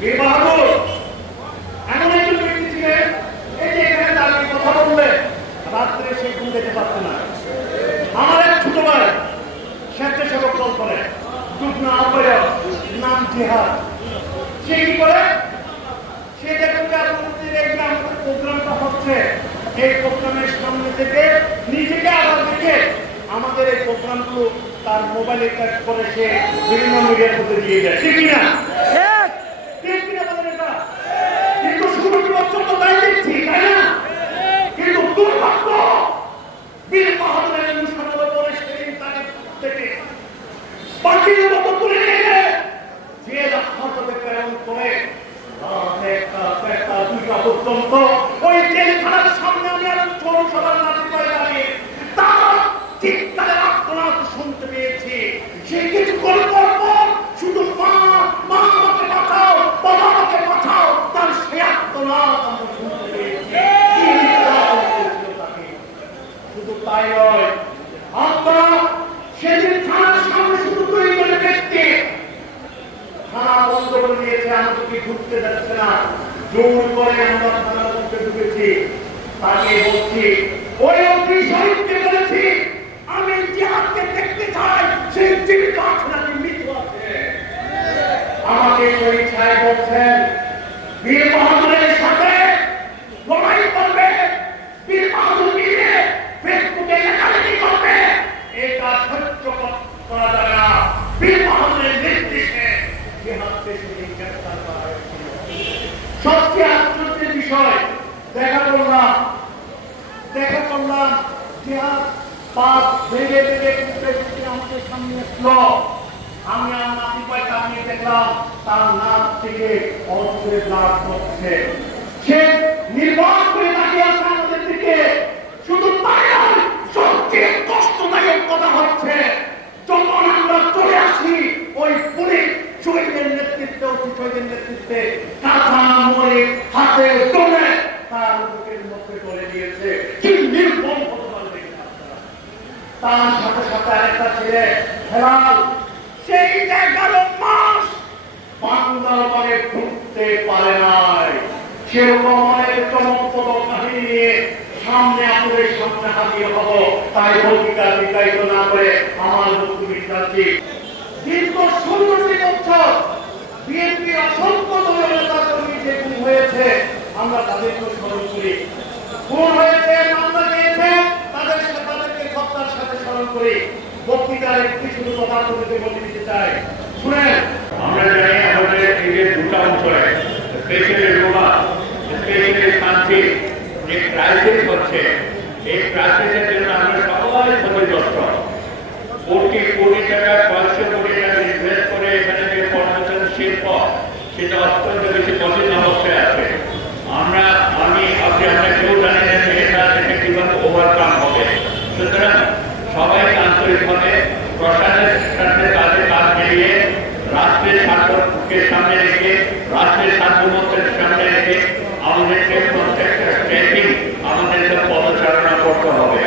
বীর বাহাদুর এমন একজন ব্যক্তি ছিলেন, এই যে এখানে দাঁড়িয়ে কথা বললে রাত্রে সে ঘুম যেতে পারত না। আমার এক ছোট ভাই স্বেচ্ছাসেবক দল করে, যুগ্ম আহ্বায়ক, নাম জিহাদ। সে কি করে? সে দেখুন যে আপনাদের এই যে আমাদের প্রোগ্রামটা হচ্ছে, এই প্রোগ্রামের সামনে থেকে নিজেকে আবার দেখে আমাদের এই প্রোগ্রামগুলো তার মোবাইলে ট্যাগ করে সে বিভিন্ন মিডিয়ার মধ্যে দিয়ে দেয়। ঠিক কিনা? ঠিক কিনা বলেন এটা? কিন্তু শুরু পর্যন্ত তাই দেখছি, তাই না? কিন্তু দুর্ভাগ্য, বীর বাহাদুরের অনুসরণ করে সেদিন তাকে থেকে পাখির মতো তুলে নিয়ে যে হাসপাতালে প্রেরণ করে দুইটা পর্যন্ত ওই জেলখানার সামনে আমি আর ছোট সবার নাতি পাই দাঁড়িয়ে তার চিৎকারের আর্তনাদ শুনতে পেয়েছি। সে কিছুক্ষণ পর শুধু মা মা আমাকে বাঁচাও, বাবা আমাকে বাঁচাও, তার সে আর্তনাদ আমরা শুনতে পেয়েছি। শুধু তাই নয়, আপনারা সেদিন থানার সামনে শুধু দুইজনের ব্যক্তি থানা বন্ধ করে দিয়েছে, আমাদেরকে ঢুকতে যাচ্ছে না, জোর করে আমরা থানার মধ্যে ঢুকেছি। তাকে বলছি, ওই অগ্নি শহীদকে বলেছি আমি জিহাদকে দেখতে চাই, সেই জীবিত আছে নাকি মৃত আছে। আমাকে শহীদ সাহেব বলছেন বীর বাহাদুরের সাথে লড়াই করবে, বীর বাহাদুর নিয়ে ফেসবুকে লেখালেখি করবে, এটা সহ্য করা যাবে না। বীর বাহাদুরের নির্দেশে জিহাদকে সেদিন গ্রেফতার করা হয়েছিল। সবচেয়ে আশ্চর্যের বিষয়, দেখা করলাম জিহাদ পাপ ভেঙে ভেঙে আমাদের সামনে আসলো। আমি আর নাতি পাই তাকিয়ে দেখলাম তার নাক থেকে অর্থের ব্লাড পড়ছে। সে নির্বাক করে তাকিয়ে আছে আমাদের দিকে। শুধু তাই নয়, সবচেয়ে কষ্টদায়ক কথা হচ্ছে যখন আমরা চলে আসি ওই পুলিশ শহীদের নেতৃত্বে কাঁথা মরে হাতে তোলে তার বুকের মধ্যে করে দিয়েছে। কি নির্মম হতে পারে। তার সাথে সাথে আরেকটা ছেলে হেলাল, সেই 11 মাস বাংলার পারে ঢুকতে পারে নাই। সেরকম অনেক চমকপ্রদ কাহিনী নিয়ে সামনে আপনাদের সামনে হাজির হব। তাই ভৌতিকা বিকায়িত না করে আমার বক্তব্য যাচ্ছি। দীর্ঘ 16টি বছর বিএনপির অসংখ্য দলীয় নেতা কর্মী যে গুম হয়েছে, আমরা তাদেরকে স্মরণ করি। গুম হয়েছে, মামলা দিয়েছে, তাদেরকে সত্তার সাথে স্মরণ করি। বক্তৃতার একটি শুধু কথা আপনাদেরকে বলে দিতে চাই, শুনেন। আমরা জানি আমাদের এই যে দুটা অঞ্চলে স্পেশালি রোমা, স্পেশালি শান্তি যে ক্রাইসিস হচ্ছে, এই ক্রাইসিসের জন্য আমরা সবাই ক্ষতিগ্রস্ত। কোটি কোটি টাকা, 500 কোটি টাকা ইনভেস্ট করে এখানে যে পর্যটন শিল্প, সেটা অত্যন্ত বেশি কঠিন অবস্থায় আছে। আমরা কেউ জানি না যে এটা কিভাবে ওভারকাম হবে। সুতরাং সবাই আন্তরিকভাবে প্রশাসনের সাথে তাদের কাজ মিলিয়ে রাষ্ট্রের স্বার্থকে সামনে রেখে, রাষ্ট্রের সার্বভৌমত্বের সামনে রেখে আমাদেরকে প্রত্যেকটা স্টেপিং আমাদেরকে পদচারণা করতে হবে।